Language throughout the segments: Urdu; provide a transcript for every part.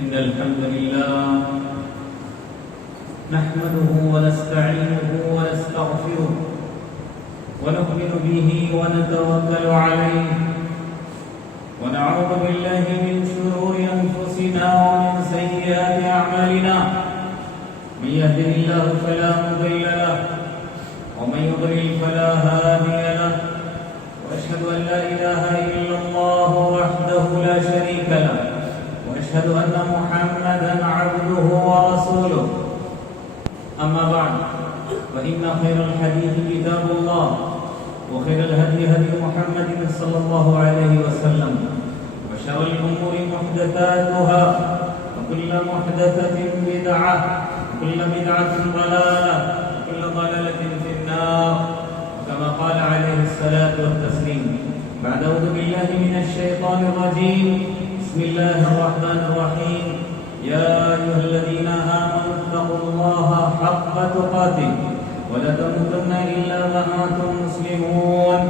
إن الحمد لله نحمده ونستعينه ونستغفره ونؤمن به ونتوكل عليه ونعوذ بالله من شرور أنفسنا ومن سيئات أعمالنا من يهده الله فلا مضل له ومن يضلل فلا هادي له وأشهد أن لا إله إلا الله وحده لا شريك له وأشهد أن محمدا عبده ورسوله أما بعد فإن خير الحديث كتاب الله وخير الهدي هدي محمد صلى الله عليه وسلم وشر الأمور محدثاتها وكل محدثة بدعة وكل بدعة ضلالة وكل ضلالة في النار كما قال عليه الصلاة والتسليم بعد أعوذ بالله من الشيطان الرجيم بسم الله الرحمن الرحيم يا أيها الذين آمنوا اتقوا الله حق تقاته ولا تموتن إلا وأنتم مسلمون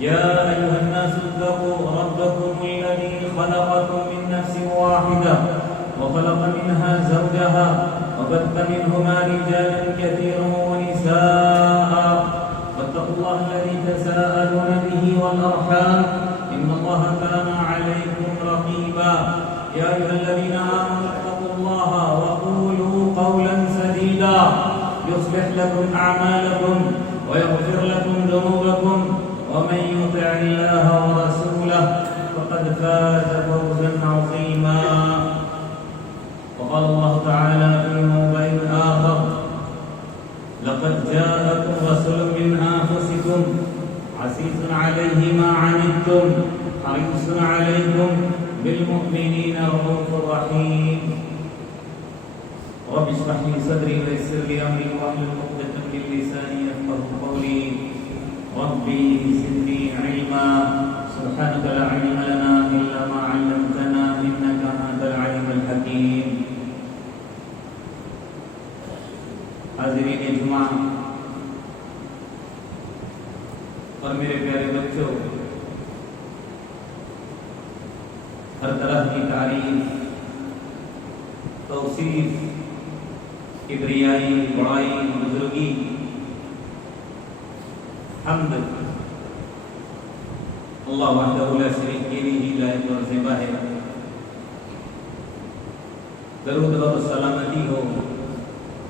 يا أيها الناس اتقوا ربكم الذي خلقكم من نفس واحدة وخلق منها زوجها وبث منهما رجالا كثيرا ونساء واتقوا الله الذي تساءلون به والأرحام إن الله كان عليكم رقيبا يا أيها الذين آمنوا اتقوا الله وقولوا قولا سديدا يصلح لكم أعمالكم ويغفر لكم ذنوبكم ومن يطع الله ورسوله فقد فاز فوزا عظيما وقال الله تعالى في موضع آخر لقد جاءكم رسول من أنفسكم عزيز عليه ما عنتم حريص عليكم بالمؤمنين رؤوف رحيم رب اشرح لي صدري ويسر لي أمري واحلل عقدة من لساني يفقهوا قولي ربي زدني علما سبحانك لا علم لنا إلا ما علمتنا إنك أنت العليم الحكيم حاضرین جمعہ اور میرے پیارے بچوں، ہر طرح کی تعریف، توصیف، کبریائی، بڑائی، بزرگی، حمد اللہ وحدہ لا شریک کے لیے ہی لائق اور زیبا ہے۔ درود اور سلامتی ہو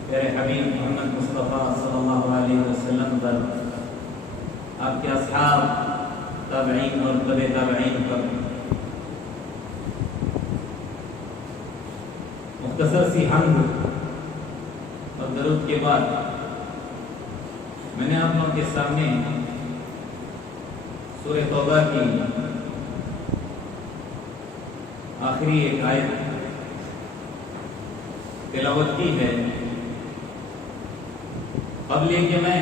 پیارے حبیب محمد مصطفیٰ صلی اللہ علیہ وسلم پر، آپ کے اصحاب، تابعین اور تبع تابعین پر۔ مختصر سی حمد اور درود کے بعد میں نے آپ لوگوں کے سامنے سورہ توبہ کی آخری ایک آیت تلاوت کی ہے۔ قبل یہ کہ میں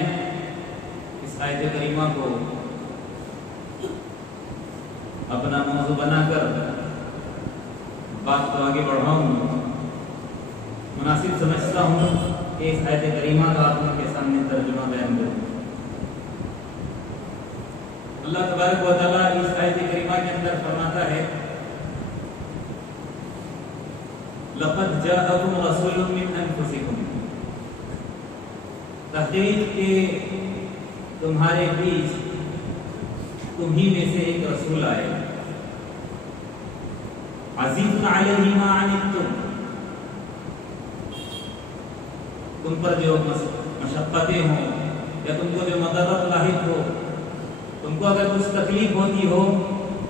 اس آیت کریمہ کو اپنا موضوع بنا کر بات کو آگے بڑھاؤں، مناسب سمجھتا ہوں کہ اس آیت کریمہ کا آپ کے سامنے ترجمہ بیان کروں۔ اللہ تبارک و تعالیٰ اس آیت کریمہ کے اندر فرماتا ہے لَقَدْ جَاءَكُمْ رَسُولٌ مِّنْ أَنفُسِكُمْ، تحقیق کہ تمہارے بیچ تمہیں میں سے ایک رسول آئے، عزیز علیہ ما عنتم، تم پر جو مشقتیں ہوں یا تم کو جو مضرت لاحق ہو، تم کو اگر کچھ تکلیف ہوتی ہو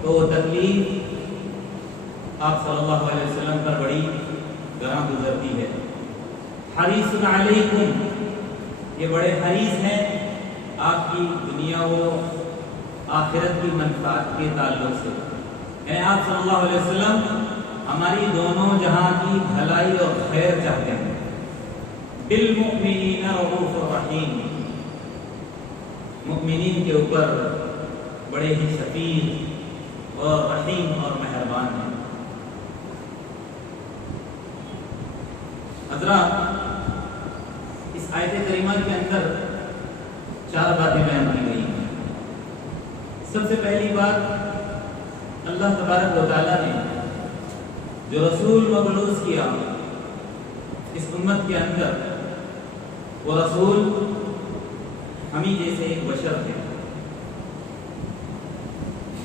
تو وہ تکلیف آپ صلی اللہ علیہ وسلم پر بڑی گراں گزرتی ہے۔ حریص علیکم، یہ بڑے حریص ہیں آپ کی دنیا و آخرت کی منفعت کے تعلق سے، یعنی آپ صلی اللہ علیہ وسلم ہماری دونوں جہاں کی بھلائی اور خیر چاہتے ہیں۔ بالمؤمنین رؤوف رحیم، مؤمنین کے اوپر بڑے ہی شفیق اور رحیم اور مہربان ہیں۔ حضرات، اس آیت کریمہ کے اندر 4 باتیں بیان کی گئی ہیں۔ سب سے پہلی بات، اللہ تبارک و تعالیٰ نے جو رسول مبعوث کیا اس امت کے اندر، وہ رسول ہمیں جیسے ایک بشر تھے،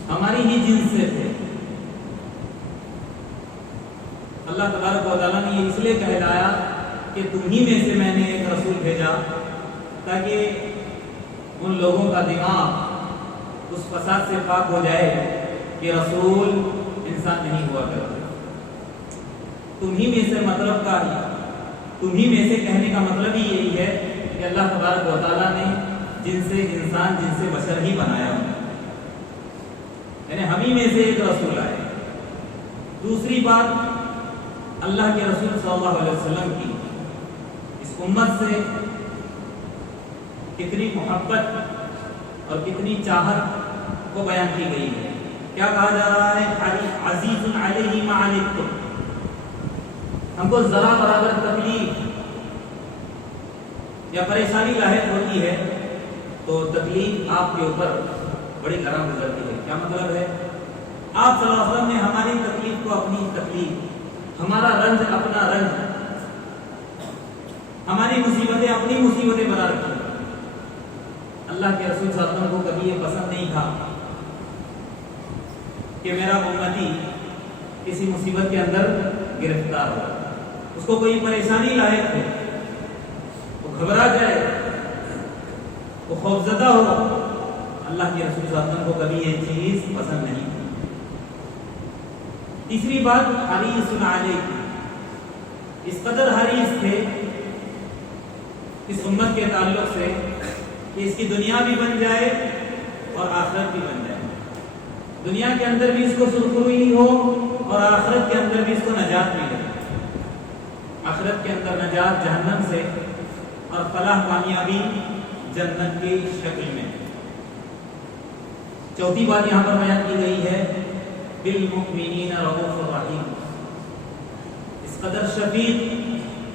ہماری ہی جنس سے تھے۔ اللہ تبارک و تعالیٰ نے یہ اس لیے کہلایا کہ تمہیں میں سے میں نے ایک رسول بھیجا تاکہ ان لوگوں کا دماغ اس فساد سے پاک ہو جائے کہ رسول انسان نہیں ہوا کرتے۔ تمہیں میں سے مطلب کا ہی، تمہیں میں سے کہنے کا مطلب ہی یہی ہے کہ اللہ تبارک و تعالیٰ نے جن سے انسان، جن سے بشر ہی بنایا، یعنی ہمیں میں سے ایک رسول آئے۔ دوسری بات، اللہ کے رسول صلی اللہ علیہ وسلم کی اس امت سے کتنی محبت اور کتنی چاہت کو بیان کی گئی ہے۔ کیا کہا جا رہا ہے؟ عزیز علیہ ما عنتم، ہم کو ذرا برابر تکلیف یا پریشانی لاحق ہوتی ہے تو تکلیف آپ کے اوپر بڑی گرم گزرتی ہے۔ کیا مطلب ہے؟ آپ صلی اللہ علیہ وسلم نے ہماری تکلیف کو اپنی تکلیف، ہمارا رنج اپنا رنج، ہماری مصیبتیں اپنی مصیبتیں بنا رکھی۔ اللہ کے رسول صلی اللہ علیہ وسلم کو کبھی یہ پسند نہیں تھا کہ میرا امتی کسی مصیبت کے اندر گرفتار ہو، اس کو کوئی پریشانی لاحق ہو، وہ گھبرا جائے، وہ خوفزدہ ہو۔ اللہ کے رسول صلی اللہ علیہ وسلم کو کبھی یہ چیز پسند نہیں تھی۔ تیسری بات، حریص علیکم، اس قدر حریص تھے اس امت کے تعلق سے کہ اس کی دنیا بھی بن جائے اور آخرت بھی بن جائے، دنیا کے اندر بھی اس کو سرخروئی ہو اور آخرت کے اندر بھی اس کو نجات ملے، آخرت کے اندر نجات جہنم سے اور فلاح کامیابی جنت کی شکل میں۔ چوتھی بات یہاں پر بیان کی گئی ہے، بالمؤمنین رؤوف الرحیم، اس قدر شفیق،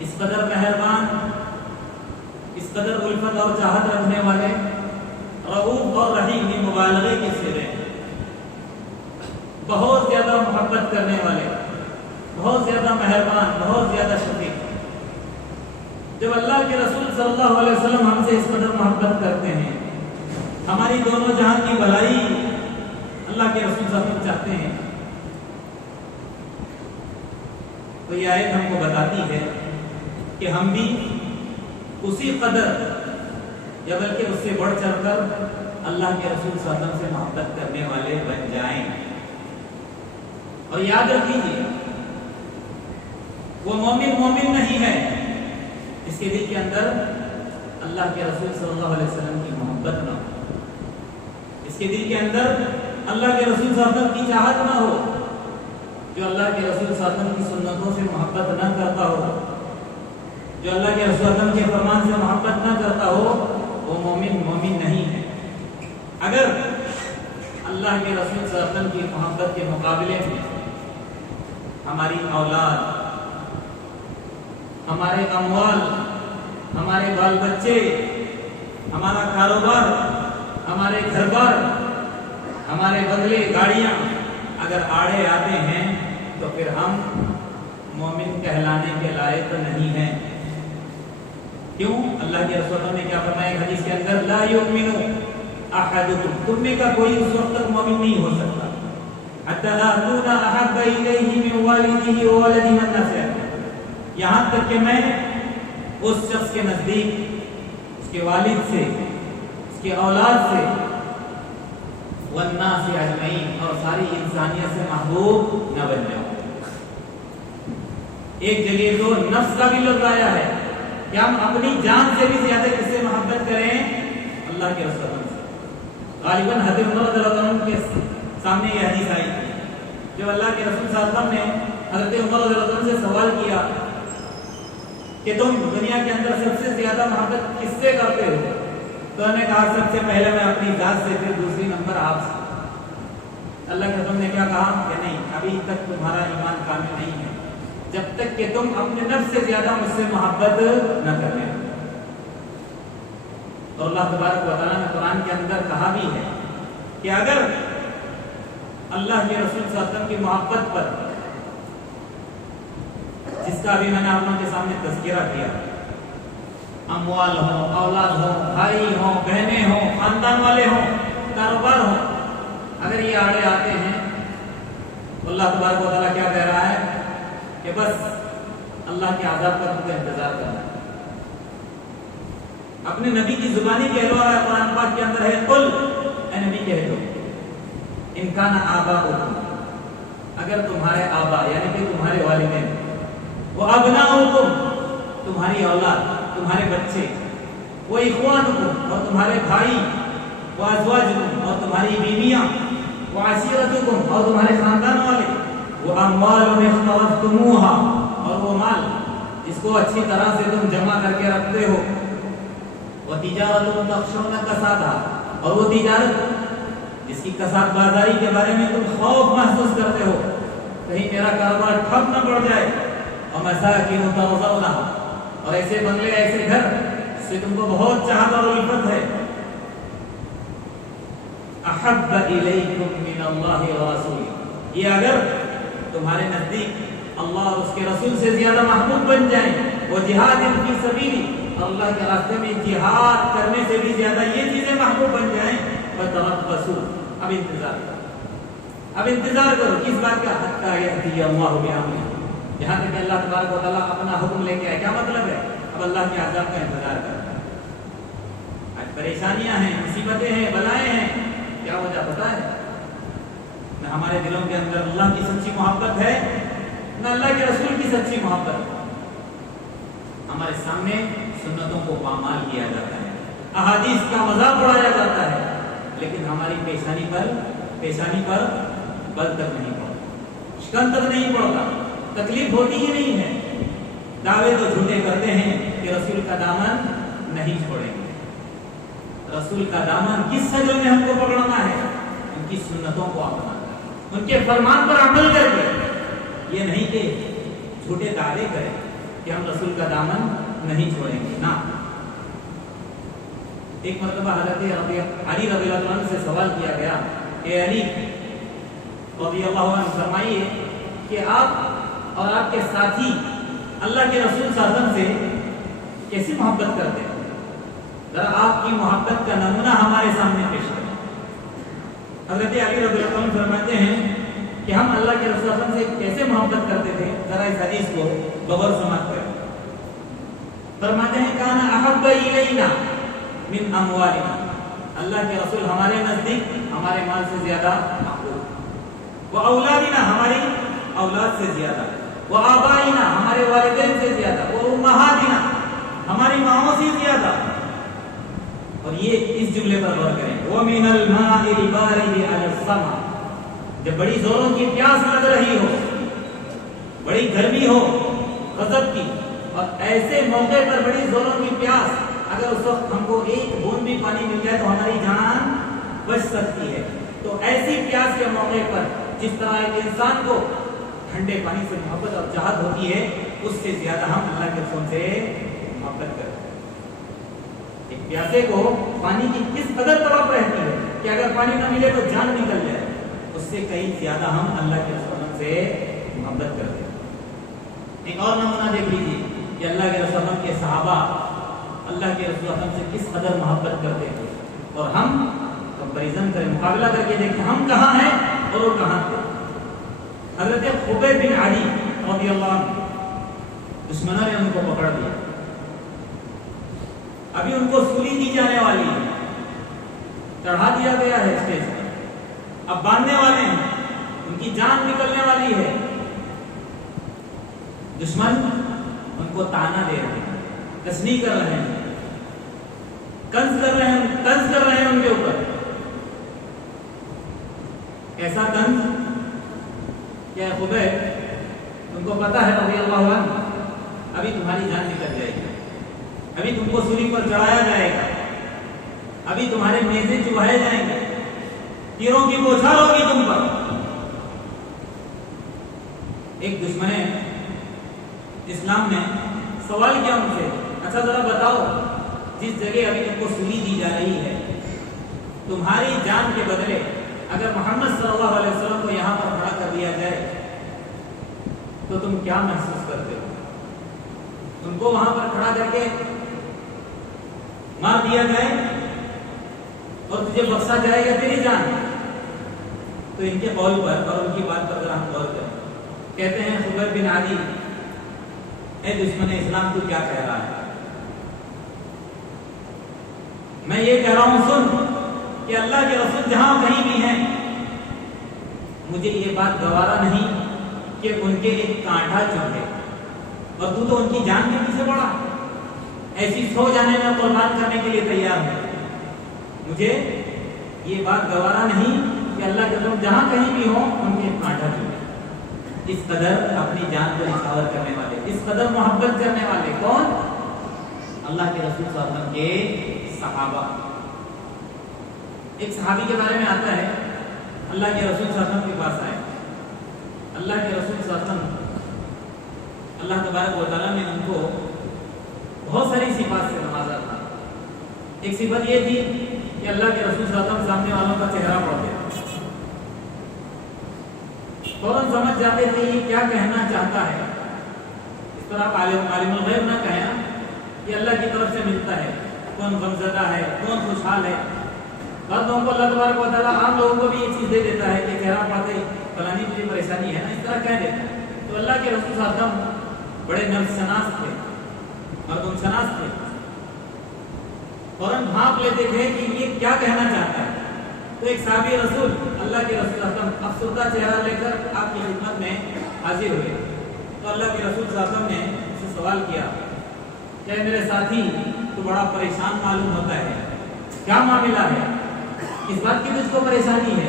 اس قدر مہربان، اس قدر الفت اور چاہت رکھنے والے، رؤوف اور رحیم یہ مبالغے کے صیغے، بہت زیادہ محبت کرنے والے، بہت زیادہ مہربان، بہت زیادہ شفیق۔ جب اللہ کے رسول صلی اللہ علیہ وسلم ہم سے اس قدر محبت کرتے ہیں، ہماری دونوں جہاں کی بھلائی اللہ کے رسول صلی اللہ علیہ وسلم چاہتے ہیں، تو یہ آیت ہم کو بتاتی ہے کہ ہم بھی اسی قدر یا بلکہ اس سے بڑھ چڑھ کر اللہ کے رسول صلی اللہ علیہ وسلم سے محبت کرنے والے بن جائیں۔ اور یاد رکھیے، وہ مومن نہیں ہے اس کے دل کے اندر اللہ کے رسول صلی اللہ علیہ وسلم کی محبت نہ ہو، اس کے دل کے اندر اللہ کے رسول صلی اللہ علیہ وسلم کی چاہت نہ ہو، جو اللہ کے رسول صلی اللہ علیہ وسلم کی سنتوں سے محبت نہ کرتا ہو، جو اللہ کے رسول صلی اللہ علیہ وسلم کے فرمان سے محبت نہ کرتا ہو، وہ مومن نہیں ہے۔ اگر اللہ کے رسول صلی اللہ علیہ وسلم کی محبت کے مقابلے میں ہماری اولاد، ہمارے اموال، ہمارے بال بچے، ہمارا کاروبار، ہمارے گھر بار، ہمارے بنگلے، گاڑیاں اگر آڑے آتے ہیں تو پھر ہم مومن کہلانے کے لائق نہیں ہیں۔ کیوں؟ اللہ کے رسول نے کیا فرمایا حدیث کے اندر، لا یؤمن احدکم، تم میں کا کوئی اس وقت تک مومن نہیں ہو سکتا حتی لا اکون احب الیہ من والدہ وولدہ الناس، یہاں تک کہ میں اس شخص کے نزدیک، اس کے والد سے، اس کے اولاد سے، والناس اجمعین، اور ساری انسانیت سے محبوب نہ بن جاؤں۔ ایک جگہ تو نفس کا بھی لفظ آیا ہے کہ ہم اپنی جان سے بھی زیادہ کس سے محبت کریں؟ اللہ کے رسول سے۔ غالباً حضرت عمر رضی اللہ عنہ کے سامنے یہ حدیث آئی جب اللہ کے رسول صلی اللہ علیہ وسلم نے حضرت عمر رضی اللہ عنہ سے سوال کیا کہ تم دنیا کے اندر سب سے زیادہ محبت کس سے کرتے ہو؟ تو انہوں نے کہا سب سے پہلے میں اپنی ذات سے، پھر دوسری نمبر آپ سے۔ اللہ کے رسول نے کیا کہا کہ نہیں، ابھی تک تمہارا ایمان کامل نہیں ہے جب تک کہ تم اپنے نفس سے زیادہ مجھ سے محبت نہ کر لیں۔ اور اللہ تبارک و تعالیٰ نے قرآن کے اندر کہا بھی ہے کہ اگر اللہ کے رسول صلی اللہ علیہ وسلم کی محبت پر کا بھی میں نے آپ لوگوں کے سامنے تذکرہ کیا. اموال ہو، اولاد ہو، بھائی ہو، بہنیں ہو، خاندان والے ہو، کاروبار ہو، اگر یہ آڑے آتے ہیں تو اللہ تبارک و تعالیٰ کیا کہہ رہا ہے کہ بس اللہ کے عذاب کا تم کو انتظار کرنا ہے. اپنے نبی کی زبانی کہہ لو، اور قرآن پاک کے اندر ہے قل، اے نبی کہہ دو ان کان آباؤکم، اگر تمہارے آبا یعنی کہ تمہارے والدین، وہ ابناؤکم تمہاری اولاد، تمہارے بچے، وہ اخوانکم اور تمہارے بھائی، وہ ازواجکم اور تمہاری بیویاں، وہ عشیرتکم اور تمہارے خاندان والے، وہ اموال اقترفتموها اور وہ مال جس کو اچھی طرح سے تم جمع کر کے رکھتے ہو، وہ تجارت تخشون کسادها اور وہ تجارت جس کی کساد بازاری کے بارے میں تم خوف محسوس کرتے ہو کہیں میرا کاروبار ٹھپ نہ پڑ جائے، اور مساکن ترضونها اور ایسے بنگلے، ایسے گھر جس سے تم کو بہت چاہت اور الفت ہے، احب الیکم من اللہ ورسولہ، یہ اگر تمہارے نزدیک اللہ اور اس کے رسول سے زیادہ محبوب بن جائیں، وہ جہاد فی سبیلی، اللہ کے راستے میں جہاد کرنے سے بھی زیادہ یہ چیزیں محبوب بن جائیں، فتربصوا اب انتظار کرو، اب انتظار کرو کس بات کا، حتی یأتی اللہ بامرہ، یہاں تک کہ اللہ تبارک و تعالیٰ اپنا حکم لے کے آئے. کیا مطلب ہے؟ اب اللہ کے عذاب کا انتظار کرنا. آج پریشانیاں ہیں، مصیبتیں ہیں، بلائیں ہیں، کیا وجہ پتا ہے؟ نہ ہمارے دلوں کے اندر اللہ کی سچی محبت ہے، نہ اللہ کے رسول کی سچی محبت. ہمارے سامنے سنتوں کو پامال کیا جاتا ہے، احادیث کا مذاق اڑایا جاتا ہے، لیکن ہماری پیشانی پر بل تک نہیں پڑتا، شکن تک نہیں پڑتا، تکلیف ہوتی ہی نہیں ہے. دعوے تو جھوٹے کرتے ہیں کہ رسول کا دامن نہیں چھوڑیں گے. رسول کا دامن کس سجل میں ہم کو پکڑنا ہے؟ ان کی سنتوں کو اپنا کر، ان کے فرمان پر عمل کر کے. یہ نہیں کہ جھوٹے دعوے کریں کہ ہم رسول کا دامن نہیں چھوڑیں گے. نہ، ایک مرتبہ حضرت علی رضی اللہ عنہ سے سوال کیا گیا، اے علی رضی اللہ عنہ فرمائیے کہ آپ اور آپ کے ساتھی اللہ کے رسول صلی اللہ علیہ وسلم سے کیسی محبت کرتے ہیں؟ ذرا آپ کی محبت کا نمونہ ہمارے سامنے پیش کریں. حضرت علی رضی اللہ عنہ فرماتے ہیں کہ ہم اللہ کے رسول صلی اللہ علیہ وسلم سے کیسے محبت کرتے تھے، ذرا اس حدیث کو غور سماعت کریں. فرماتے ہیں کان احب الینا من اموالنا، اللہ کے رسول ہمارے نزدیک ہمارے مال سے زیادہ محبوب، وہ اولادنا ہماری اولاد سے زیادہ، وہ آبائنا ہمارے والدین سے زیادہ، وہ امہاتنا ہماری ماؤں سے زیادہ. اور یہ اس جملے پر غور کریں، وَمِنَ الْمَاءِ الْبَارِدِ عَلَى السَّمَاءِ، جب بڑی زوروں کی پیاس لگ رہی ہو، بڑی گرمی ہو غضب کی، اور ایسے موقع پر بڑی زوروں کی پیاس، اگر اس وقت ہم کو ایک بوند بھی پانی مل جائے تو ہماری جان بچ سکتی ہے. تو ایسی پیاس کے موقع پر جس طرح ایک انسان کو ٹھنڈے پانی سے محبت اور چاہت ہوتی ہے، اس سے زیادہ ہم اللہ کے رسول سے محبت کرتے ہیں. ایک پیاسے کو پانی کی کس قدر تڑپ رہتی ہے کہ اگر پانی نہ ملے تو جان نکل جائے، اس سے کہیں زیادہ ہم اللہ کے رسول سے محبت کرتے ہیں. ایک اور نمونہ دیکھ لیجیے کہ اللہ کے رسول کے صحابہ اللہ کے رسول سے کس قدر محبت کرتے تھے، اور ہم کمپیریزن کریں، مقابلہ کر کے دیکھیں ہم کہاں ہیں اور وہ کہاں تھے. حضرت خبیب بن علی رضی اللہ عنہ، دشمنوں نے ان کو پکڑ لیا، ابھی ان کو سولی دی جانے والی ہے، چڑھا دیا گیا ہے اسٹیج پر، اب باندھنے والے ہیں، ان کی جان نکلنے والی ہے. دشمن ان کو تانا دے رہے ہیں، تسنی کر رہے ہیں، طنز کر رہے ہیں ان کے اوپر. ایسا طنز کیا خبیب، تم کو پتا ہے رضی اللہ عنہ ابھی تمہاری جان نکل جائے گی، ابھی تم کو سولی پر چڑھایا جائے گا، ابھی تمہارے نیزے چبھائے جائیں گے، تیروں کی بوچھار ہوگی تم پر. ایک دشمن اسلام نے سوال کیا ان سے، اچھا ذرا بتاؤ جس جگہ ابھی تم کو سولی دی جا رہی ہے، تمہاری جان کے بدلے اگر محمد صلی اللہ علیہ وسلم کو یہاں پر کھڑا کر دیا جائے تو تم کیا محسوس کرتے ہو؟ ان کو وہاں پر کھڑا کر کے مار دیا جائے اور تجھے بخشا جائے گا تیری جان. تو ان کے قول پر اور ان کی بات پر اگر ہم غور کریں، کہتے ہیں خبیب بن عدی، اے دشمن اسلام تو کیا کہہ رہا ہے؟ میں یہ کہہ رہا ہوں سن کہ اللہ کے رسول جہاں کہیں بھی ہیں، مجھے یہ بات گوارا نہیں کہ ان کے ایک کانٹا چبھے، اور تو ان کی جان کے پیچھے پڑا. ایسی سو جانے میں قربان کرنے کے لیے تیار ہے. مجھے یہ بات گوارا نہیں کہ اللہ کے رسول جہاں کہیں بھی ہوں ان کے کانٹا چبھے. اس قدر اپنی جان کو نچھاور کرنے والے، اس قدر محبت کرنے والے کون؟ اللہ کے رسول صلی اللہ علیہ وسلم کے صحابہ. ایک صحابی کے بارے میں آتا ہے، اللہ کے رسول صلی اللہ علیہ وسلم کے پاس آئے. اللہ کے رسول صلی اللہ علیہ وسلم، اللہ تبارک و تعالیٰ نے ان کو بہت ساری صفات سے نوازا تھا. ایک صفت یہ تھی کہ اللہ کے رسول صلی اللہ علیہ وسلم سامنے والوں کا چہرہ پڑھتے فوراً سمجھ جاتے تھے یہ کیا کہنا چاہتا ہے. اس طرح آپ عالم الغیب نہ کہیں کہ اللہ کی طرف سے ملتا ہے، کون غمزدہ ہے، کون خوشحال ہے. بعض لوگوں کو اللہ تبارک و تعالیٰ عام لوگوں کو بھی یہ چیز دے دیتا ہے کہ چہرہ پڑھتے فلانی مجھے پریشانی ہے نا، اس طرح کہہ دیتا ہے. تو اللہ کے رسول صلی اللہ علیہ وسلم بڑے نفس شناس تھے، مردم شناس تھے. فوراً بھانپ لیتے تھے کہ یہ کیا کہنا چاہتا ہے. تو ایک صحابی رسول اللہ کے رسول صلی اللہ علیہ وسلم افسردہ چہرہ لے کر آپ کی خدمت میں حاضر ہوئے. تو اللہ کے رسول صلی اللہ علیہ وسلم نے اس سے سوال کیا کہ میرے ساتھی تو بڑا پریشان معلوم ہوتا ہے، کیا معاملہ ہے؟ اس بات کی مجھ کو پریشانی ہے،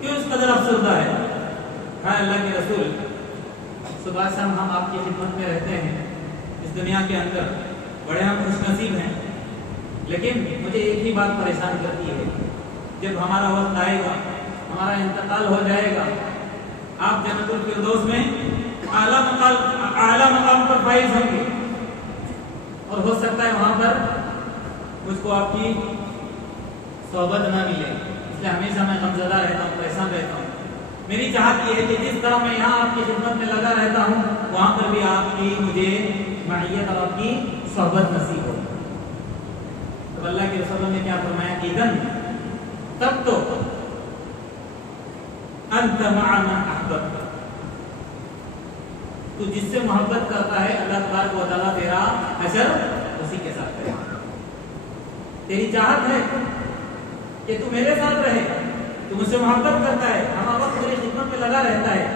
کیوں اس قدر افسردہ ہے؟ ہاں اللہ کے رسول، صبح شام ہم آپ کی خدمت میں رہتے ہیں، اس دنیا کے اندر بڑے ہم خوش نصیب ہیں، لیکن مجھے ایک ہی بات پریشان کرتی ہے، جب ہمارا وقت آئے گا، ہمارا انتقال ہو جائے گا، آپ جنت الفردوس میں اعلیٰ مقام پر فائز ہوں گے، اور ہو سکتا ہے وہاں پر مجھ کو آپ کی صحبت نہ ملے. اس لیے ہمیشہ میں غمزدہ رہتا ہوں، پریشان رہتا ہوں. میری چاہت یہ ہے کہ جس طرح میں یہاں آپ کی خدمت میں لگا رہتا ہوں، وہاں پر بھی آپ کی مجھے معیت اور آپ کی صحبت نصیب ہو. تو اللہ کے رسول نے کیا فرمایا؟ اذن تب تو انت مع من احببت، تو جس سے محبت کرتا ہے اللہ تبارک و تعالیٰ تیرا حشر اسی کے ساتھ کرے. تیری چاہت ہے کہ تو میرے ساتھ رہے، تو مجھ سے محبت کرتا ہے، ہم وقت میری خدمت میں لگا رہتا ہے،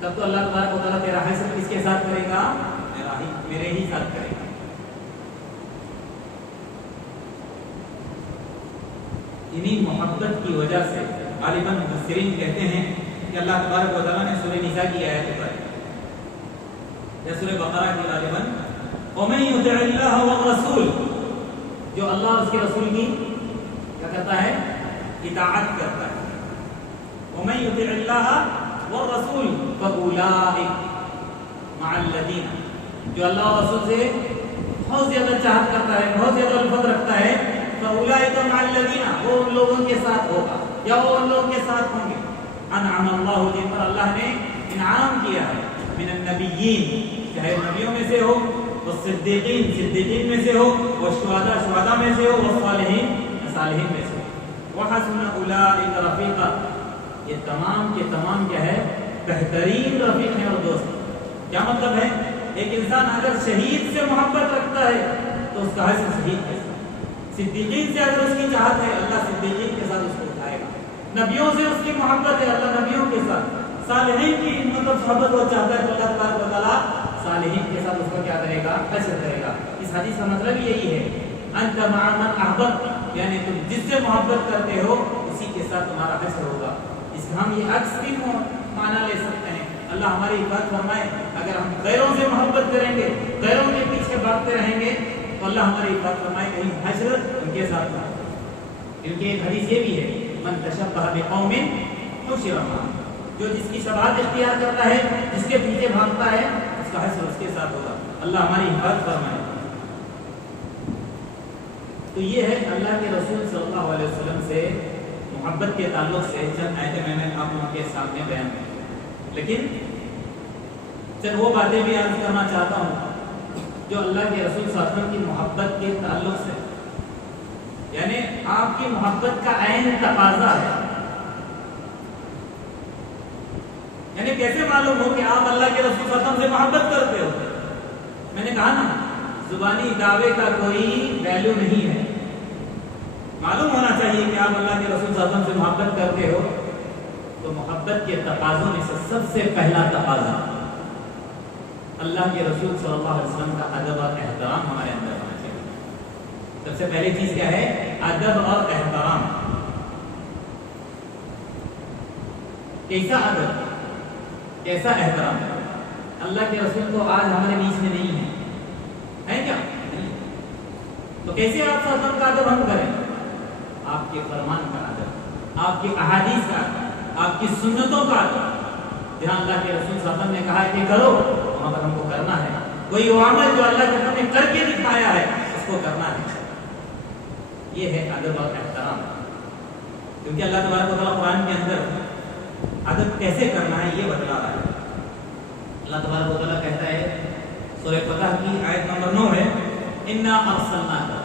تب تو اللہ تبارک و تعالیٰ تیرا حشر کس کے ساتھ کرے گا؟ میرے ہی ساتھ کرے گا. انہی محبت کی وجہ سے غالباً مفسرین کہتے ہیں کہ اللہ تبارک و تعالیٰ نے سورہ نساء کی آیت پر یا سورہ بقرہ کی غالباً وَمَن يُطِعِ اللَّهَ وَالرَّسُولَ، جو اللہ اور اس کے رسول کی کیا کرتا ہے؟ اطاعت کرتا ہے. وَمَن يُطِعِ اللَّهَ وَالرَّسُولَ فَأُولَٰئِکَ مَعَ الَّذِينَ، جو اللہ اور رسول سے بہت زیادہ چاہت کرتا ہے، بہت زیادہ الفت رکھتا ہے، فَأُولَٰئِکَ مَعَ الَّذِينَ، وہ ان لوگوں کے ساتھ ہوگا یا وہ ان لوگوں کے ساتھ ہوں گے انعم اللہ، جن پر اللہ نے انعام کیا ہے، من النبیین، چاہے نبیوں میں سے ہو، والصدیقین، صدیقین میں سے ہو، والشہداء، شہداء میں سے ہو، والصالحین، صالحین میں سے ہو، وحسن اولئک رفیقا، یہ تمام کے تمام کیا ہے؟ بہترین رفیق ہیں اور دوست. کیا مطلب ہے؟ ایک انسان اگر شہید سے محبت رکھتا ہے تو اس کا حشر شہید کے ساتھ. صدیقین سے اگر اس کی چاہت ہے، اللہ صدیقین کے ساتھ اس کو اٹھائے گا. نبیوں سے اس کی محبت ہے، اللہ نبیوں کے ساتھ. صالحین کی مطلب صحبت وہ چاہتا ہے تو اللہ تبارک و تعالیٰ صالحین کے ساتھ اس کو کیا کرے گا؟ حشر کرے گا. اس حدیث کا مطلب یہی ہے، انت مع من احببت، یعنی تم جس سے محبت کرتے ہو اسی کے ساتھ تمہارا حشر ہوگا. اس کا ہم یہ عکس بھی معنی لے سکتے ہیں. اللہ ہماری حفاظت فرمائے. اگر ہم غیروں سے محبت کریں گے، غیروں کے پیچھے بھاگتے رہیں گے تو اللہ ہماری حفاظت فرمائے کہیں حشر ان کے ساتھ نہ ہو. کیونکہ ایک حدیث یہ بھی ہے، من تشبہ بقوم حشر معهم، جو جس کی شباہت اختیار کرتا ہے، جس کے پیچھے بھاگتا ہے، اس کا حشر اس کے ساتھ ہوگا. اللہ ہماری حفاظت فرمائے. تو یہ ہے اللہ کے رسول صلی اللہ علیہ وسلم سے محبت کے تعلق سے چند آیتیں میں نے آپ لوگوں کے سامنے بیان کی. لیکن چند وہ باتیں بھی عرض کرنا چاہتا ہوں جو اللہ کے رسول صلی اللہ علیہ وسلم کی محبت کے تعلق سے، یعنی آپ کی محبت کا عین تقاضا ہے. یعنی کیسے معلوم ہو کہ آپ اللہ کے رسول صلی اللہ علیہ وسلم سے محبت کرتے ہو؟ میں نے کہا نا، زبانی دعوے کا کوئی ویلیو نہیں ہے. معلوم ہونا چاہیے کہ آپ اللہ کے رسول صلی اللہ علیہ وسلم سے محبت کرتے ہو. تو محبت کے تقاضوں میں سے سب سے پہلا تقاضا اللہ کے رسول صلی اللہ علیہ وسلم کا ادب اور احترام ہمارے اندر ہونا چاہیے. سب سے پہلی چیز کیا ہے؟ ادب اور احترام. کیسا ادب، کیسا احترام؟ اللہ کے رسول تو آج ہمارے بیچ میں نہیں ہے کیا؟ نہیں. تو کیسے آپ صلی اللہ علیہ وسلم کا ادب ہم کریں؟ آپ کے فرمان کا ادب، آپ کی احادیث کا ادب، آپ کی سنتوں کا ادب. جہاں اللہ کے رسول صلی اللہ علیہ وسلم نے کہا ہے کہ کرو، وہاں پر ہم کو کرنا ہے. کوئی عمل جو اللہ کے رسول نے کر کے دکھایا ہے اس کو کرنا ہے. یہ ہے ادب اور احترام. کیونکہ اللہ تبارک و تعالیٰ قرآن کے اندر ادب کیسے کرنا ہے یہ بتلا رہا ہے. اللہ تبارک و تعالیٰ کہتا ہے سورہ فتح کی آیت نمبر 9 ہے، انا ارسلناک.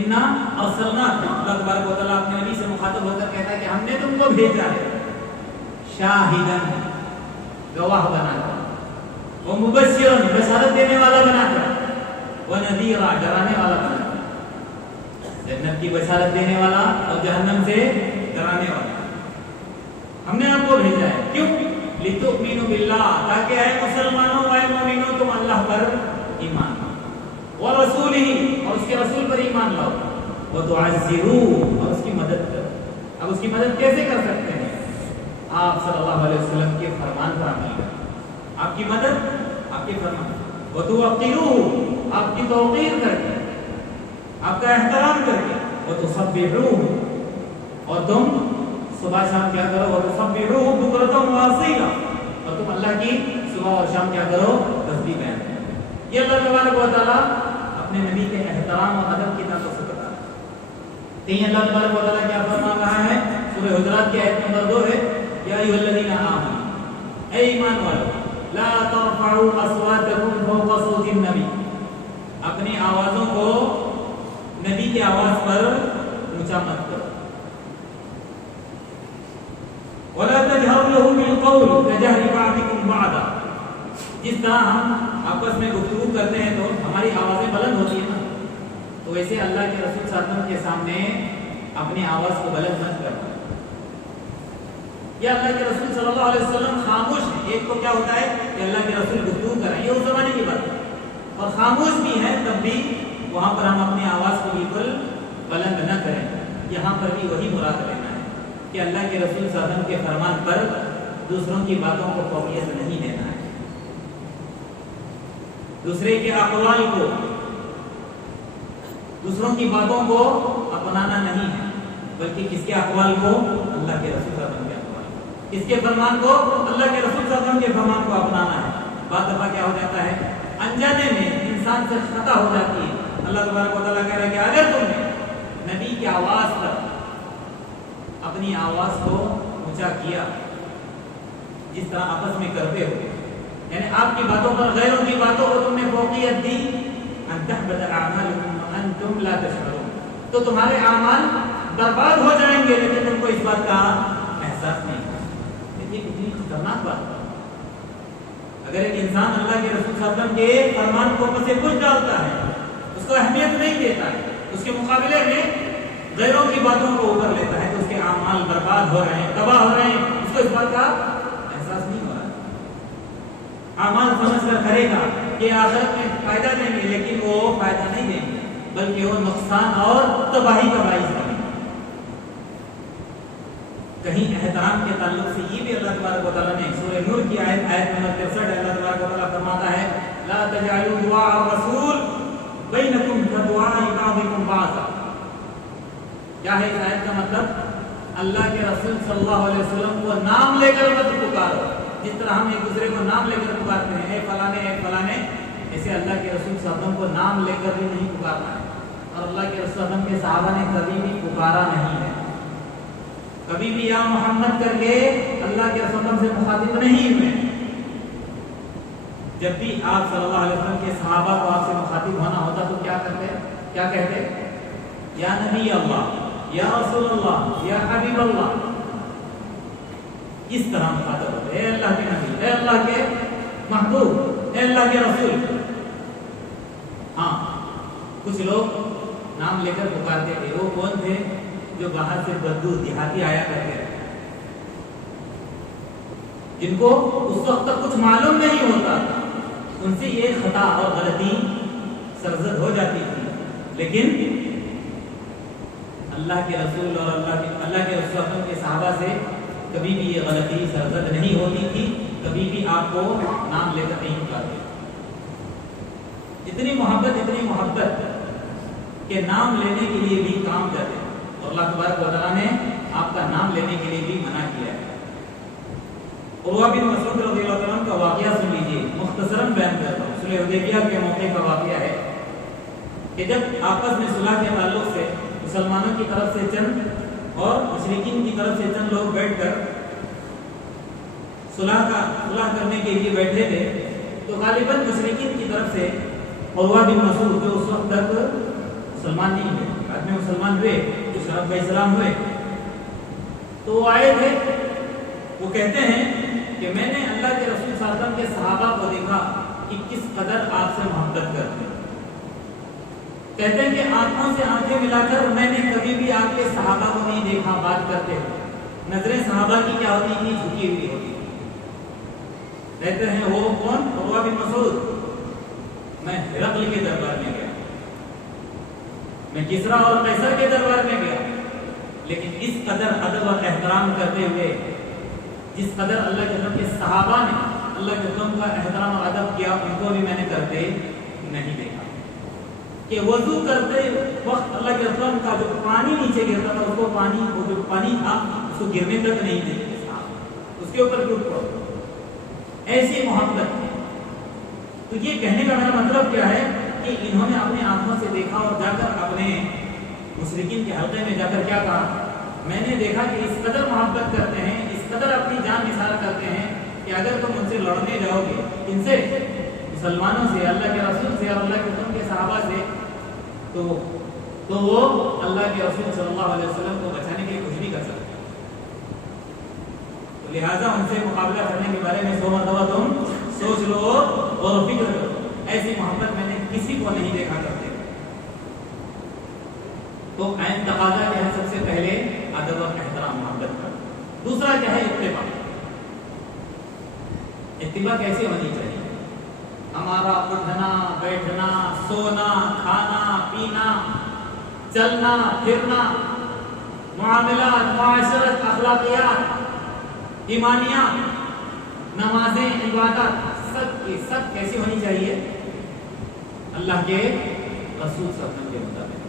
انا ارسلناک، اللہ تبارک و تعالیٰ اپنے نبی سے مخاطب ہو کر کہتا ہے کہ ہم نے تم کو بھیجا ہے شاہدن، گواہ بنا کر، وہ مبشرن، بشارت دینے والا بنا کر، وہ نذیرا، ڈرانے والا بنا کر. جنت کی بشارت دینے والا اور جہنم سے ڈرانے والا ہم نے آپ کو بھیجا ہے. کیوں؟ لتؤمنوا باللہ، تاکہ اے مسلمانوں اے مومنوں تم اللہ پر ایمان لاؤ، ورسولہ، اور اس کے رسول پر ایمان لاؤ، وتعزروہ، اور اس کی مدد کرو. اب اس کی مدد کیسے کر سکتے ہیں؟ آپ صلی اللہ علیہ وسلم کے فرمان پر عمل کریں. آپ کی مدد آپ کے فرمان. وتوقروہ، آپ کی توقیر کر کے، آپ کا احترام کر کے. وتسبحوہ، اور تم صبح شام کیا کرو، وتسبحوہ بکرۃ واصیلا، اور تم اللہ کی صبح اور شام کیا کرو، تسبیح بیان کرو. یہ اللہ تبارک و تعالیٰ اپنے نبی کے احترام اور ادب کی طرف سے بتا رہا ہے. کہیں اللہ تبارک و تعالیٰ کیا فرما رہا ہے؟ سورہ حجرات کی آیت نمبر 2 ہے، یا ایھا الذین آمنوا، اے ایمان والو، لا ترفعوا اصواتکم فوق صوت النبی، اپنی آوازوں کو نبی کی آواز پر اونچا مت کرو. ولا تجهروا له بالقول كجهر بعضكم بعضا، جس طرح ہم آپس میں گفتگو کرتے ہیں تو ہماری آوازیں بلند ہوتی ہیں نا، تو ویسے اللہ کے رسول صلی اللہ علیہ وسلم کے سامنے اپنی آواز کو بلند مت کرو. یا اللہ کے رسول صلی اللہ علیہ وسلم خاموش ہیں. ایک تو کیا ہوتا ہے کہ اللہ کے رسول گفتگو کریں، یہ اس زمانے کی بات ہے، اور خاموش بھی ہیں تب بھی وہاں پر ہم اپنی آواز کو بالکل بلند نہ کریں. یہاں پر بھی وہی مراد لینا ہے کہ اللہ کے رسول صلی اللہ علیہ وسلم کے فرمان پر دوسروں کی باتوں کو فوقیت نہیں دینا ہے، دوسرے کے اقوال کو، دوسروں کی باتوں کو اپنانا نہیں ہے، بلکہ کس کے اقوال کو؟ اللہ کے رسول صلی اللہ علیہ وسلم کے اقوال کو. کس کے فرمان کو؟ اللہ کے رسول صلی اللہ علیہ وسلم کے فرمان کو اپنانا ہے. بعض دفعہ کیا ہو جاتا ہے، انجانے میں انسان سے خطا ہو جاتی ہے. اللہ تبارک و تعالیٰ کہہ رہا ہے کہ اگر تم نے نبی کی آواز پر اپنی آواز کو اونچا کیا، جس طرح آپس میں کرتے ہو، یعنی آپ کی باتوں پر غیروں کی باتوں کو تم نے فوقیت دی، ان تحبط اعمالکم وانتم لا تشعرون، تو تمہارے اعمال برباد ہو جائیں گے لیکن تم کو اس بات کا احساس نہیں ہوگا. یہ کتنی خطرناک بات ہے. اگر ایک انسان اللہ کے رسول صلی اللہ علیہ وسلم کے فرمان کو اوپر سے کچھ ڈالتا ہے، اس کو اہمیت نہیں دیتا ہے، اس کے مقابلے میں غیروں کی باتوں کو اوپر لیتا ہے، تو اس کے اعمال برباد ہو رہے ہیں، تباہ ہو رہے ہیں، اس کو اس بات کا احساس نہیں ہو رہا ہے. اعمال سمجھ کر کرے گا کہ آخرت میں فائدہ دیں گے، لیکن وہ فائدہ نہیں دیں گے بلکہ وہ نقصان اور تباہی کا باعث بنے. کہیں احترام کے تعلق سے یہ بھی اللہ تبارک و تعالیٰ نے سورہ نور کی آیت نمبر 63 اللہ تبارک و تعالیٰ فرماتا ہے، لا تجعلوا دعاء الرسول بینکم کدعاء بعضکم بعضا. کیا ہے اس آیت کا مطلب؟ اللہ کے رسول صلی اللہ علیہ وسلم کو نام لے کر مت پکارو. جس طرح ہم ایک دوسرے کو نام لے کر پکارتے ہیں، اے فلانے اے فلانے، ایسے اللہ کے رسول صلی اللہ علیہ وسلم کو نام لے کر بھی نہیں پکارنا ہے. اور اللہ کے رسول صلی اللہ علیہ وسلم کے صحابہ نے کبھی بھی پکارا نہیں ہے، کبھی بھی یا محمد کر کے اللہ کے رسول سے مخاطب نہیں ہوئے. جب بھی آپ صلی اللہ علیہ وسلم کے صحابہ کو آپ سے مخاطب ہونا ہوتا تو کیا کرتے، کیا کہتے؟ یا نبی اللہ، یا رسول اللہ، یا حبیب اللہ، اس طرح مخاطب ہوتے، اے اللہ کے نبی، اے اللہ کے محبوب، اے اللہ کے رسول۔ ہاں کچھ لوگ نام لے کر پکارتے تھے، وہ کون تھے؟ جو باہر سے بدو دیہاتی آیا کرتے تھے، جن کو اس وقت تک کچھ معلوم نہیں ہوتا، ان سے یہ خطا اور غلطی سرزد ہو جاتی تھی، لیکن اللہ کے رسول اور اللہ کے رسول کے صحابہ سے کبھی بھی یہ غلطی سرزد نہیں ہوتی تھی، کبھی بھی آپ کو نام لے کر نہیں پکارتے۔ اتنی محبت کہ نام لینے کے لیے بھی کام کرتے، اور اللہ تبارک و تعالیٰ نے آپ کا نام لینے کے لیے بھی منع کیا ہے۔ عروہ بن مسعود رضی اللہ عنہ کا واقعہ سن لیجیے، مختصراً بیان کرتا ہوں۔ صلح حدیبیہ کے موقع کا واقعہ ہے کہ جب آپس میں صلح کے تعلق سے مسلمانوں کی طرف سے چند اور مشرکین کی طرف سے چند لوگ بیٹھ کر صلح کرنے کے لیے بیٹھے تھے، تو غالباً مشرکین کی طرف سے عروہ بن مسعود جو اس وقت تک مسلمان نہیں ہوئے، بعد میں مسلمان ہوئے، جو شرف و اسلام ہوئے، تو وہ آئے تھے، وہ کہتے ہیں کہ میں نے اللہ کے رسول صلی اللہ علیہ وسلم کے صحابہ کو دیکھا کہ کس قدر آپ سے محبت کرتے ہیں۔ کہتے ہیں کہ آنکھوں سے آنکھیں ملا کر میں نے کبھی بھی آپ کے صحابہ کو نہیں دیکھا بات کرتے ہوئے، نظریں صحابہ کی کیا ہوتی تھی؟ جھکی ہوئی ہوتی تھی۔ کہتے ہیں وہ کون؟ عروہ بن مسعود، میں ہرقل کے دربار میں گیا، میں کسریٰ اور قیصر کے دربار میں گیا، لیکن اس قدر ادب اور احترام کرتے ہوئے، جس قدر اللہ کے رسول کے صحابہ نے اللہ کے رسول کا احترام اور ادب کیا، ان کو بھی میں نے کرتے نہیں دیکھا۔ کہ وضو کرتے وقت اللہ کے رسول کا جو پانی نیچے گرتا تھا، اس کو وہ جو پانی تھا اس کو گرنے تک نہیں دیتے صاحب، اس کے اوپر ٹوٹ پڑو، ایسی محبت۔ تو یہ کہنے کا میرا مطلب کیا ہے کہ انہوں نے اپنے آنکھوں سے دیکھا اور جا کر اپنے مشرکین کے حلقے میں جا کر کیا کہا؟ میں نے دیکھا کہ اس قدر محبت کرتے ہیں، اس قدر اپنی جان نثار کرتے ہیں کہ اگر تم ان سے لڑنے جاؤ گے، ان سے مسلمانوں سے، اللہ کے رسول سے اور اللہ کے رسول کے صحابہ سے، تو وہ اللہ کے رسول صلی اللہ علیہ وسلم کو بچانے کے لیے کچھ بھی کر سکتے ہیں۔ تو لہٰذا ان سے مقابلہ کرنے کے بارے میں 100 مرتبہ تم سوچ لو اور فکر کرو۔ ایسی محبت میں نے کسی کو نہیں دیکھا کرتے۔ تو عین تقاضا کیا ہے؟ سب سے پہلے ادب اور احترام، محبت کا۔ دوسرا کیا ہے؟ اتباع۔ اتباع کیسی ہونی چاہیے؟ ہمارا اٹھنا بیٹھنا، سونا کھانا پینا، چلنا پھرنا، معاملات، معاشرت، اخلاقیات، ایمانیات، نمازیں، عبادات، سب کی سب کیسی ہونی چاہیے؟ اللہ کے رسول صلی اللہ علیہ وسلم کے مطابق۔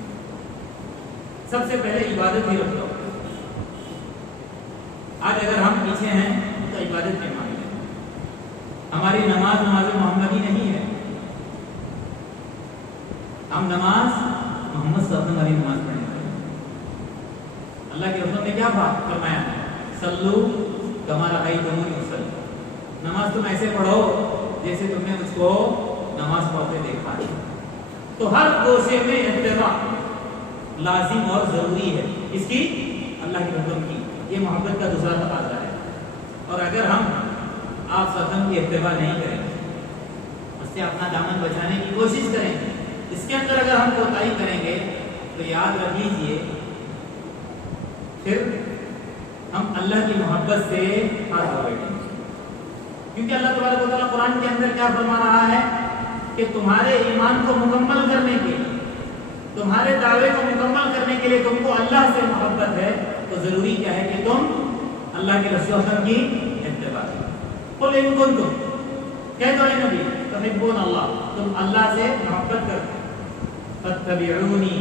سب سے پہلے عبادت ہی رکھو۔ آج اگر ہم پیچھے ہیں تو عبادت کے معاملے میں ہماری نماز محمدی نہیں ہے۔ ہم نماز محمد صلی اللہ علیہ وسلم والی نماز پڑھیں گے۔ اللہ کے رسول نے کیا فرمایا؟ صلو کما رأیتمونی اصلی۔ نماز تم ایسے پڑھو جیسے تم نے مجھ کو نماز پڑھتے دیکھا ہے۔ تو ہر گوشے میں اتباع لازم اور ضروری ہے، اس کی اللہ کے حکم کی۔ یہ محبت کا دوسرا تقاضا ہے۔ اور اگر ہم آپ وسلم کی اتباع نہیں کریں گے، اس سے اپنا دامن بچانے کی کوشش کریں گے، اس کے اندر اگر ہم کوتاہی کریں گے تو یاد رکھ لیجیے پھر ہم اللہ کی محبت سے ہاتھ دھو بیٹھیں گے۔ کیونکہ اللہ تبارک و تعالیٰ قرآن کے اندر کیا فرما رہا ہے کہ تمہارے ایمان کو مکمل کرنے کے لیے، تمہارے دعوے کو مکمل کرنے کے لیے تم کو اللہ سے محبت ہے، تو ضروری کیا ہے کہ تم اللہ کے رسول وسلم کی اتباع کرو۔ قل ان کنتم، کہہ دو اے نبی، تحبون اللہ، تم اللہ سے محبت کرتے فاتبعونی،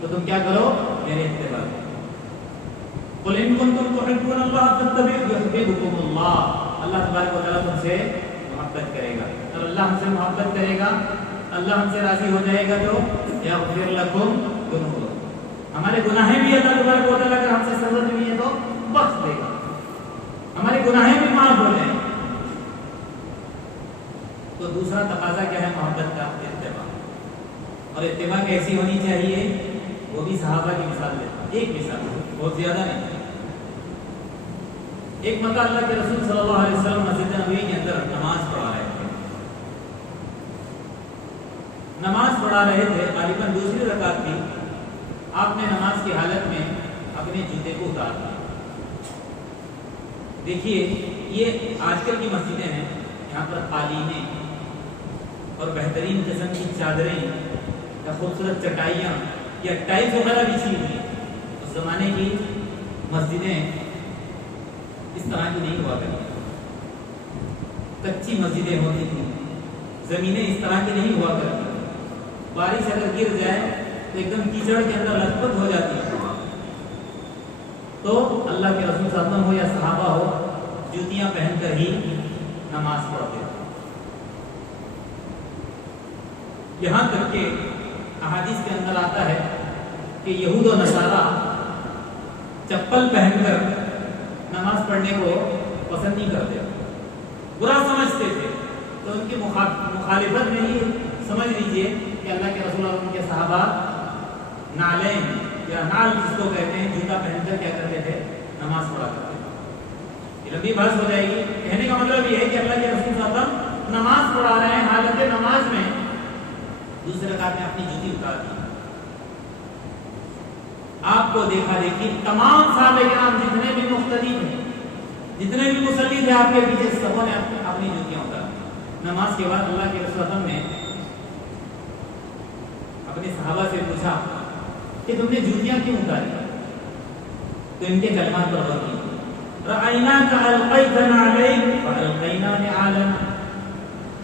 تو تم کیا کرو؟ میرے اتباع کرو۔ قل ان کنتم تحبون اللہ فاتبعونی یحببکم اللہ، اللہ تبارک و تعالیٰ تم سے محبت کرے گا، اور اللہ ہم سے محبت کرے گا، اللہ ہم سے راضی ہو جائے گا تو یغفر لکم ذنوبکم، ہمارے گناہیں بھی اللہ تبارک و تعالیٰ اگر ہم سے سرزد ہوئی ہے تو بخش دے گا، ہمارے گناہیں بھی معاف ہو جائیں۔ تو دوسرا تقاضا کیا ہے؟ محبت کا اتباع. اور اتباع کیسی ہونی چاہیے؟ وہ بھی صحابہ کی مثال دیتا ہوں، ایک مثال، بہت زیادہ نہیں. ایک مرتبہ اللہ کے رسول صلی اللہ علیہ وسلم مسجد نبوی کے اندر نماز پڑھا رہے تھے. نماز پڑھا رہے تھے، غالباً دوسری رکعت تھی. آپ نے نماز کی حالت میں اپنے جوتے کو اتار دیا. دیکھیے، یہ آج کل کی مسجدیں ہیں، یہاں پر قالینیں اور بہترین قسم کی چادریں یا خوبصورت چٹائیاں یا ٹائلس وغیرہ بچھی ہوئی ہیں. اس زمانے کی مسجدیں اس طرح کی نہیں ہوا کرتی. کچی مسجدیں ہوتی تھیں، زمینیں اس طرح کی نہیں ہوا کرتی. بارش اگر گر جائے تو ایک دم کیچڑ کے اندر لت پت ہو جاتی ہے. تو اللہ کے رسول صلی اللہ علیہ وسلم ہو یا صحابہ ہو، جوتیاں پہن کر ہی نماز پڑھتے تھے. یہاں تک کہ احادیث کے اندر آتا ہے کہ یہود و نصارہ چپل پہن کر نماز پڑھنے کو پسند نہیں کرتے، برا سمجھتے تھے. تو ان کی مخالفت میں ہی سمجھ لیجئے کہ اللہ کے رسول اور ان کے صحابہ نالین یا نال جس کو کہتے ہیں، جوتا پہن کر کیا کرتے تھے؟ نماز پڑھا کرتے تھے. یہ لمبی بحث ہو جائے گی. کہنے کا مطلب یہ ہے کہ اللہ کے رسول صلی اللہ علیہ وسلم نماز پڑھا رہے ہیں، حالت نماز میں دوسرے رکعت میں اپنی جوتی اتار دی. آپ کو دیکھا دیکھی تمام صحابہ کرام جتنے بھی مقتدی تھے، جتنے بھی مصلی تھے آپ کے پیچھے، سبوں نے اپنی جوتیاں اتار دی. نماز کے بعد اللہ کے رسول صلی اللہ علیہ وسلم نے اپنے صحابہ سے پوچھا کہ تم نے جوتیاں کیوں اتاری؟ تو ان کے کلمات پر غور کیجیے. رأیناک القیت نعلیک فالقینا نعالنا.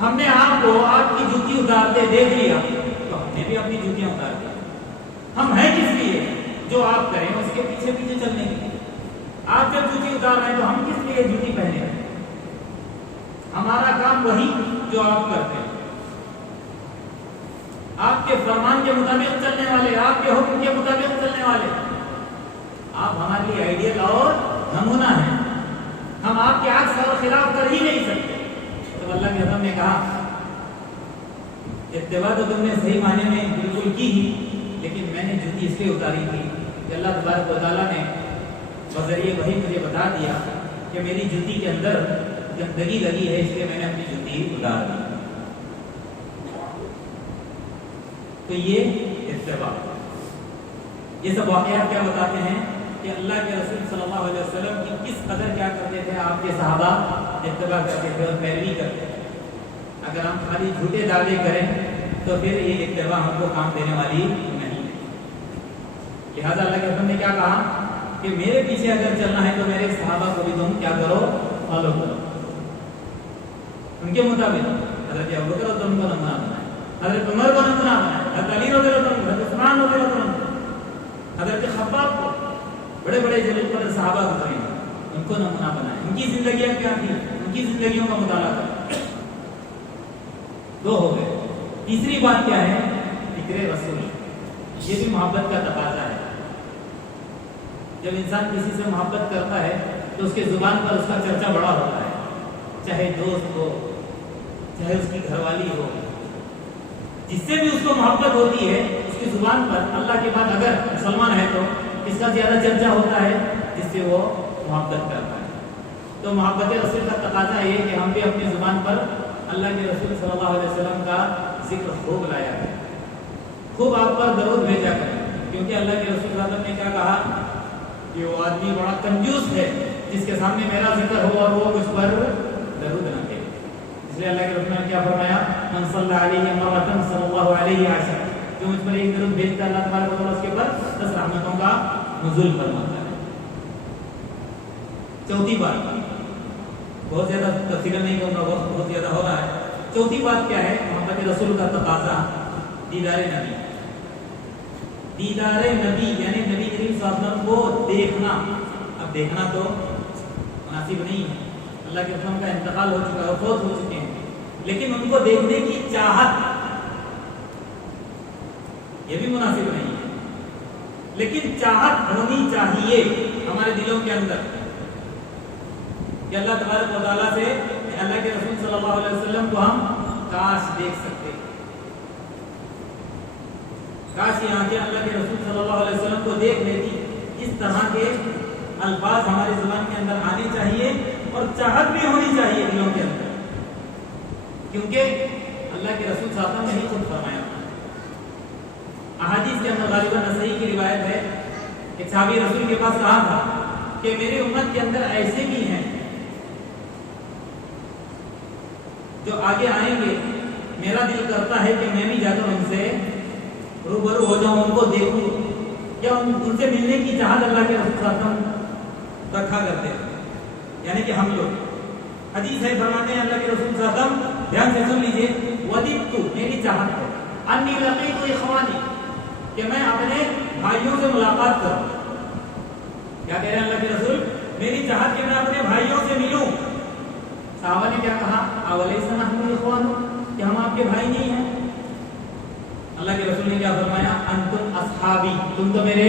ہم نے آپ کو آپ کی جوتی اتارتے دیکھ لیا تو ہم نے بھی اپنی جوتیاں اتار دی. ہم ہیں کس لیے؟ جو آپ کریں اس کے پیچھے پیچھے چلنے کے لیے. آپ جب جوتی اتار رہے ہیں تو ہم کس لیے جوتی پہنے ہیں؟ ہمارا کام وہی جو آپ کرتے ہیں، آپ کے فرمان کے مطابق چلنے والے، آپ کے حکم کے مطابق چلنے والے. آپ ہمارے لیے آئیڈیل اور نمونہ ہیں. ہم آپ کے عکس اور خلاف کر ہی نہیں سکتے. تو اللہ کے حکم نے کہا اتباع تو تم نے صحیح معنی میں بالکل کی ہی، لیکن میں نے جوتی اس لیے اتاری تھی کہ اللہ تبارک و تعالیٰ نے بذریعہ وحی مجھے بتا دیا کہ میری جوتی کے اندر گندگی لگی ہے، اس لیے میں نے اپنی جوتی اتار دی. تو یہ اتباع. یہ سب واقعات کیا بتاتے ہیں کہ اللہ کے رسول صلی اللہ علیہ وسلم کی کس قدر کیا کرتے تھے، آپ کے صحابہ اتباع کرتے تھے اور پیروی کرتے تھے. اگر ہم خالی جھوٹے دعوے کریں تو پھر یہ اتباع ہم کو کام دینے والی نہیں ہے. لہذا اللہ کے رسول نے کیا کہا کہ میرے پیچھے اگر چلنا ہے تو میرے صحابہ کو بھی تم کیا کرو؟ فالو کرو. ان کے مطابق حضرت ابوبکر رضی اللہ عنہ کو نمونہ بنائے، حضرت عمر کو نمونہ بنائے، حضرت علی رضی اللہ عنہ، حضرت عثمان رضی اللہ عنہ، حضرت خباب کو، بڑے بڑے جلیل قدر صحابہ گزرے ہیں، ان کو نمونہ بنائے. ان کی زندگیاں کیا تھی، ان کی زندگیوں کا مطالعہ کریں. دو ہو گئے. تیسری بات کیا ہے؟ ذکر رسول. یہ بھی محبت کا تقاضا ہے. جب انسان کسی سے محبت کرتا ہے تو اس کے زبان پر اس کا چرچا بڑا ہوتا ہے، چاہے دوست ہو، چاہے اس کی گھر والی ہو. جس سے بھی اس کو محبت ہوتی ہے اس کی زبان پر اللہ کے بعد اگر مسلمان ہے تو اس کا زیادہ چرچا ہوتا ہے جس سے وہ محبت کرتا ہے. تو محبت رسول کا تقاضا یہ کہ ہم بھی اپنی زبان پر اللہ کے رسول صلی اللہ علیہ وسلم کا ذکر خوب لایا ہے، خوب آپ پر درود بھیجا کریں. کیونکہ اللہ کے رسول صلی اللہ علیہ وسلم نے کیا کہا کہ وہ آدمی بڑا کنجوس ہے جس کے سامنے میرا ذکر ہو اور وہ اس پر درود نہ دے. اس لیے اللہ کے رسول نے کیا فرمایا؟ من صلی علیہ مرۃ صلی اللہ علیہ عشر. جو مجھ پر ایک درود بھیجتا ہے اللہ تبارک و تعالیٰ اس کے اوپر 10 رحمتوں کا نزول فرماتا ہے. چوتھی بات، بہت زیادہ تفصیل نہیں کروں گا، وقت بہت زیادہ ہو رہا ہے. چوتھی بات کیا ہے؟ محبت رسول کا تقاضا دیدار نبی. دیدار نبی یعنی نبی کریم صلی اللہ علیہ وسلم کو دیکھنا. اب دیکھنا تو مناسب نہیں ہے، اللہ کے رسول کا انتقال ہو چکا ہے، فوت ہو چکے ہیں، لیکن ان کو دیکھنے کی چاہت یہ بھی مناسب نہیں ہے. لیکن چاہت ہونی چاہیے ہمارے دلوں کے اندر کہ اللہ تبارک و تعالیٰ سے، اللہ کے رسول صلی اللہ علیہ وسلم کو ہم کاش دیکھ سکتے، کاش یہ آنکھیں اللہ کے رسول صلی اللہ علیہ وسلم کو دیکھ لیتی۔ اس طرح کے الفاظ ہماری زبان کے اندر آنے چاہیے اور چاہت بھی ہونی چاہیے دلوں کے اندر، کیونکہ اللہ کے رسول صلی اللہ علیہ وسلم نے ہی خود فرمایا۔ احادیث کے اندر غالباً نسائی کی روایت ہے، ایک صحابی رسول کے پاس کہا تھا کہ میری امت کے اندر ایسے بھی ہیں جو آگے آئیں گے، میرا دل کرتا ہے کہ میں بھی جا کر ان سے روبرو ہو جاؤں، ان کو دیکھوں، یا ان سے ملنے کی چاہت اللہ کے رسول صلی اللہ علیہ وسلم رکھا کرتے ہیں، یعنی کہ ہم لوگ۔ حدیث ہے، فرماتے ہیں اللہ کے رسول صلی اللہ علیہ وسلم، دھیان سے سن لیجئے، وددت، میری چاہت ہے، انی لقیت اخوانی، کہ میں اپنے بھائیوں سے ملاقات کروں۔ کیا کہہ رہے ہیں اللہ کے رسول؟ میری چاہت کہ میں اپنے بھائیوں سے ملوں۔ صحابہ نے کیا کہا؟ اولیس نحن اخوان، کہ ہم آپ کے بھائی نہیں ہیں؟ اللہ کے رسول نے کیا فرمایا؟ انتم اصحابی، تم تو میرے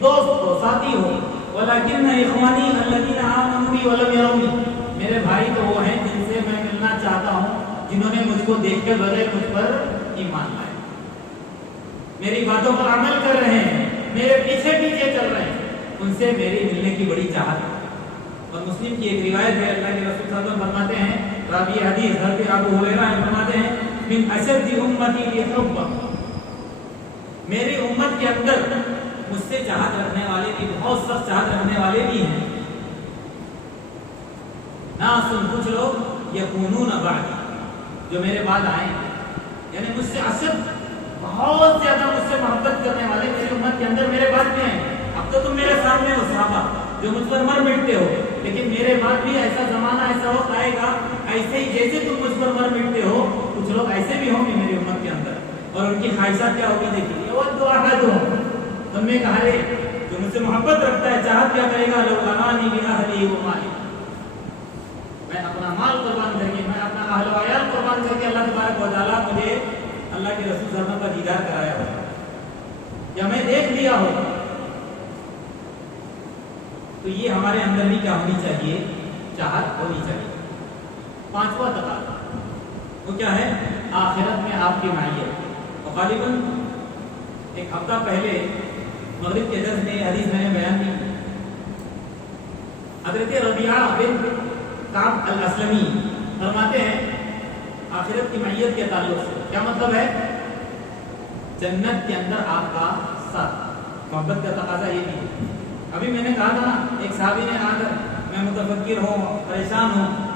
دوست ہو، ساتھی ہو، ولکن اخوانی الذین آمنوا بی ولم یرونی، میرے بھائی تو وہ ہیں جن سے میں ملنا چاہتا ہوں، جنہوں نے مجھ کو دیکھ کے بغیر مجھ پر ایمان لائے، میری باتوں پر عمل کر رہے ہیں، میرے پیچھے پیچھے چل رہے ہیں، ان سے میری ملنے کی بڑی چاہت ہے۔ اور مسلم کی ایک روایت ہے، اللہ کے رسول صلی اللہ علیہ وسلم فرماتے ہیں، راوی حدیث حضرت ابو ہریرہ فرماتے ہیں، من اشد امتی لحب، میری امت کے اندر مجھ سے چاہت رکھنے والے بھی، بہت سخت چاہت رکھنے والے بھی ہیں، ناس کچھ لوگ یکونون بعدی، جو میرے بعد آئیں گے، یعنی مجھ سے اشد، بہت زیادہ مجھ سے محبت کرنے والے میری امت کے اندر میرے بعد بھی ہیں۔ اب تو تم میرے سامنے ہو صحابہ جو مجھ پر مر مٹتے ہو، لیکن میرے بعد بھی ایسا زمانہ، ایسا وقت آئے گا، ایسے ہی جیسے تم مجھ پر مر مٹتے ہو، کچھ لوگ ایسے بھی ہوں گے میری امت کے اندر، اور ان کی خواہشات کیا ہوگی دیکھیے، وہ احدہم، تم میں کہا رے جو مجھ سے محبت رکھتا ہے، چاہت کیا کرے گا، لو امانی باہلی و مالی، میں اپنا مال قربان کر کے، میں اپنا اہل و عیال قربان کر کے اللہ تبارک و تعالیٰ مجھے اللہ کے رسول صلی اللہ علیہ وسلم کا دیدار کرایا ہو، یا میں دیکھ لیا ہو، تو یہ ہمارے اندر بھی کیا ہونی چاہیے؟ چاہت ہونی چاہیے۔ پانچواں تقاضا وہ کیا ہے؟ آخرت میں آپ کی معیت۔ اور غالباً ایک ہفتہ پہلے مغرب کے درس میں حدیث میں نے بیان کی، حضرت ربیعہ بن کعب الاسلمی فرماتے ہیں آخرت کی معیت کے تعلق سے کیا مطلب ہے؟ جنت کے اندر آپ کا ساتھ، محبت کا تقاضا یہ بھی ہے۔ ابھی میں نے کہا تھا ایک صحابی نے آ کر، میں متفکر ہوں، پریشان ہوں،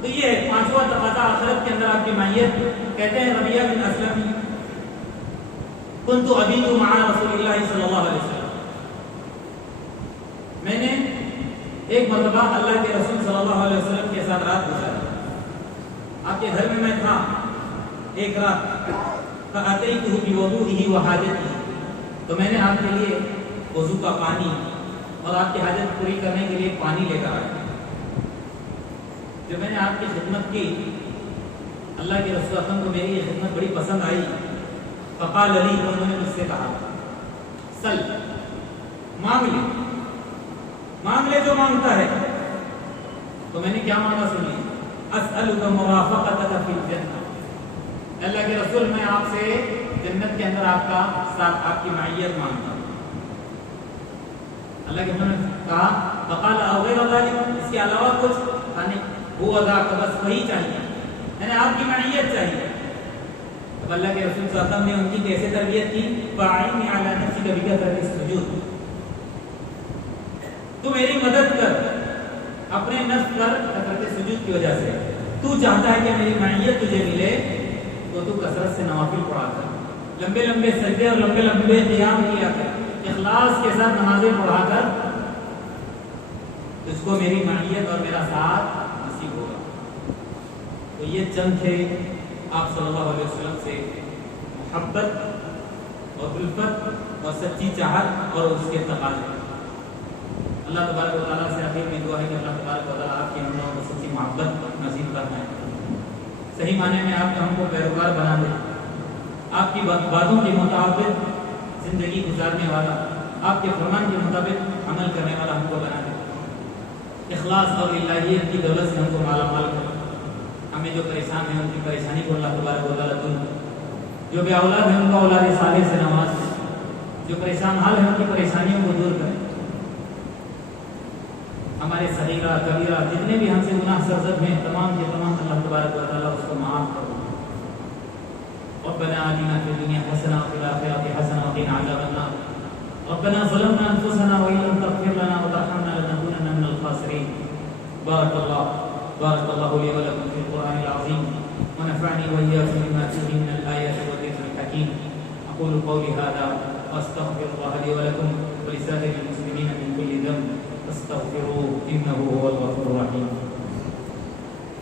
تو یہ ہے پانچواں تقاضا آخرت کے اندر آپ کی معیت۔ کہتے ہیں ربیعہ بن اسلم، کنت ابیت مع رسول اللہ صلی اللہ علیہ وسلم، میں نے ایک مرتبہ اللہ کے رسول صلی اللہ علیہ وسلم کے ساتھ رات گزاری، آپ کے گھر میں تھا ایک رات، فأتیتہ بوضوئہ وحاجتہ، تو میں نے آپ کے لیے وضو کا پانی اور آپ کی حاجت پوری کرنے کے لیے پانی لے کر آیا۔ جب میں نے آپ کی خدمت کی، اللہ کے رسول اکرم کو میری یہ خدمت بڑی پسند آئی، فقال علی، انہوں نے مجھ سے کہا، سل، مانگ لے جو مانگتا ہے۔ تو میں نے کیا مانگا سنیے، اسألک مرافقتک فی الجنہ، اللہ کے رسول میں آپ سے جنت کے اندر آپ کا ساتھ، آپ کی معیت مانگتا ہوں۔ اللہ کے رسول نے کہا، فقال او غیر ذلک، اس کے علاوہ کچھ نہیں، وہ ذاک، بس وہی چاہیے، یعنی آپ کی معیت چاہیے۔ اب اللہ کے رسول صلی اللہ علیہ وسلم نے ان کی کیسے تربیت کی؟ فاعن علی نفسک بکثرۃ السجود، تو میری مدد کر اپنے نفس پر کثرت سجود کی وجہ سے، تو چاہتا ہے کہ میری معیت تجھے ملے تو کثرت سے نوافل پڑھا کر، لمبے لمبے سجدے اور لمبے لمبے قیام کیا کر، اخلاص کے ساتھ نمازیں پڑھا کر، تجھ کو میری معیت اور میرا ساتھ نصیب ہوگا۔ تو یہ چند تھے آپ صلی اللہ علیہ وسلم سے محبت اور الفت اور سچی چاہت اور اس کے تقاضے۔ اللہ تبارک و تعالیٰ سے آخر میں دعا ہے کہ اللہ تبارک و تعالیٰ آپ کے ہم لوگوں کو سچی محبت نصیب فرمائے، صحیح معنی میں آپ ہم کو پیروکار بنا دے، آپ کی باتوں کے مطابق زندگی گزارنے والا، آپ کے فرمان کے مطابق عمل کرنے والا ہم کو بنا دے، اخلاص اور الہیت کی دولت سے ہم کو مالا مال کرے، ہمیں میں جو پریشان ہیں ان کی پریشانی کو اللہ تبارک و تعالیٰ دور کرے، جو بے اولاد ہیں ان کا اولاد صالح سے نواز دے، جو پریشان حال ہیں ان کی پریشانیوں کو دور کرے، ہمارے صغیرہ کبیرہ جتنے بھی ہم سے گناہ سرزد ہیں تمام کے تمام اللہ تبارک و تعالیٰ اس کو معاف کرو۔ ربنا آتنا في الدنيا حسنة وفي الآخرة حسنة وقنا عذاب النار ربنا ظلمنا أنفسنا وإن لم تغفر لنا وترحمنا لنكونن من الخاسرين۔ بارك الله لي ولكم في القرآن العظيم ونفعني وإياكم بما فيه من الآيات والذكر الحكيم، أقول قولي هذا وأستغفر الله لي ولكم ولسائر المسلمين من كل ذنب فاستغفروه إنه هو الغفور الرحيم۔